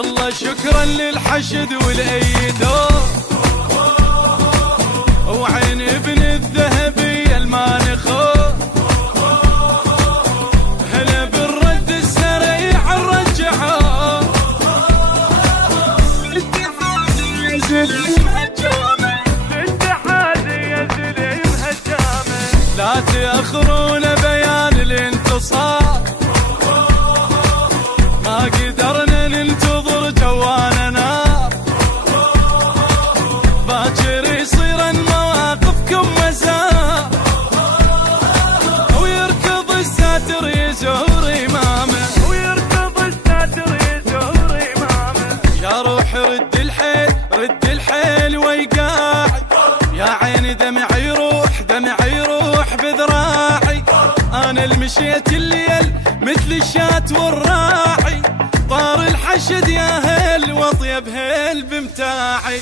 يلا شكرا للحشد والايدو، وعين ابن الذهبي المانخو، هلا بالرد السريع الرجحو، الاتحادية زليم هجامة، الاتحادية زليم هجامة، لا تأخرون بيان الانتصار، ما قدرنا ننتظر جوانا نار، باكر يصير مواقفكم مزار، ويركض الساتر يزور إمامه، ويركض الساتر يزور إمامه، يا روح رد الحيل رد الحيل ويقاعد، يا عين دمعي يروح دمعي يروح بذراعي، أنا المشيت الليل مثل الشاة والراعي، طار الحشد يا هيل واطيب هيل بمتاعي.